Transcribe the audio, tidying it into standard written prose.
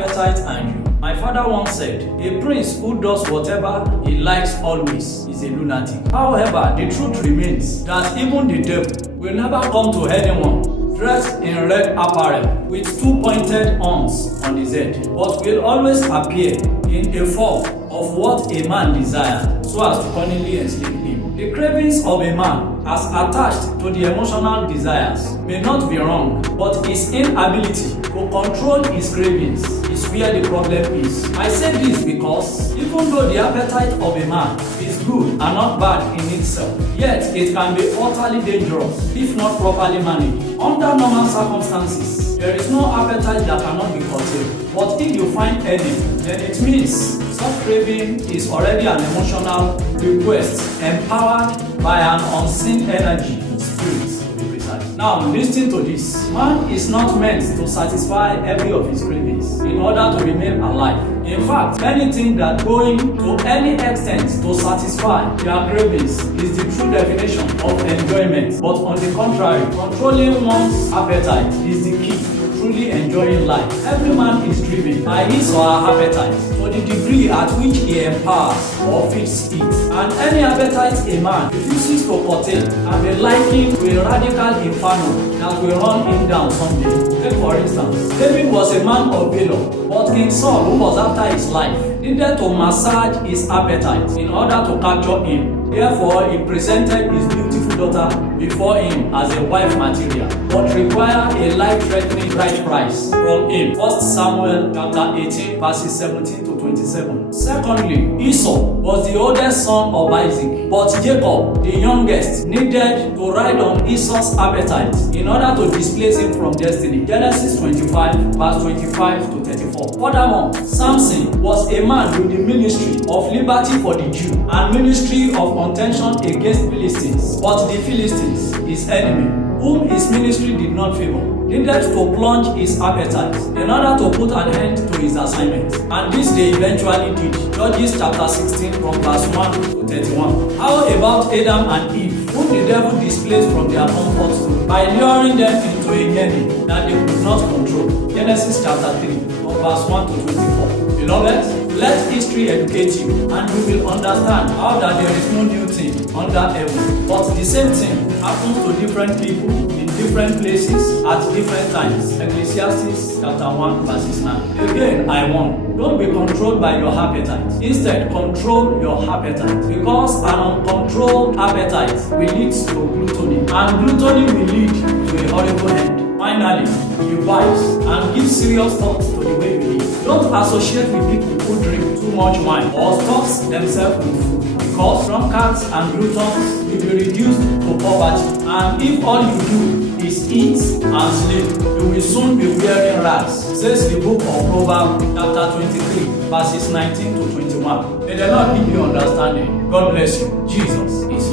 appetite and you. My father once said, a prince who does whatever he likes always is a lunatic. However, the truth remains that even the devil will never come to anyone dressed in red apparel with two pointed horns on his head, but will always appear in a form of what a man desired, so as to cunningly enslave him. The cravings of a man as attached to the emotional desires may not be wrong, but his inability to control his cravings is where the problem is. I say this because even though the appetite of a man is good and not bad in itself, yet it can be utterly dangerous if not properly managed. Under normal circumstances, there is no appetite that cannot be curtailed. But if you find any, then it means such craving is already an emotional request empowered by an unseen energy, spirit to be precise. Now, listen to this. Man is not meant to satisfy every of his cravings in order to remain alive. In fact, anything that going to any extent to satisfy their cravings is the true definition of enjoyment. But on the contrary, controlling one's appetite is the key to truly enjoying life. Every man is driven by his or her appetite to the degree at which he empowers or feeds it. And any appetite a man refuses to curtail can be likened to a radical inferno that will run him down someday. Take for instance, David was a man of valor, but King Saul, who was after his life, needed to massage his appetite in order to capture him. Therefore, he presented his beautiful daughter before him as a wife material, but required a life-threatening bride price from him. 1 Samuel chapter 18, verses 17 to 27. Secondly, Esau was the oldest son of Isaac, but Jacob, the youngest, needed to ride on Esau's appetite in order to displace him from destiny. Genesis 25, verse 25 to 34. Furthermore, Samson was a man with the ministry of liberty for the Jew and ministry of contention against Philistines. But the Philistines, his enemy, whom his ministry did not favor, needed to plunge his appetite in order to put an end to his assignment. And this they eventually did. Judges chapter 16 from verse 1 to 31. How about Adam and Eve, whom the devil displaced from their comfort zone by luring them into a journey that they could not control? Genesis chapter 3 from verse 1 to 24. Beloved, let history educate you, and you will understand how that there is no new thing under heaven, but the same thing happens to different people in different places at different times. Ecclesiastes chapter 1 verses 9. Again, I warn, don't be controlled by your appetite. Instead, control your appetite, because an uncontrolled appetite will lead to gluttony, and gluttony will lead to a horrible end. Finally, be wise and give serious thought to the way we live. Don't associate with people who drink too much wine or stuff themselves with food, because drunkards and gluttons will be reduced to poverty. And if all you do is eat and sleep, you will soon be wearing rags, says the book of Proverbs chapter 23, verses 19 to 21. May the Lord give you understanding. God bless you. Jesus is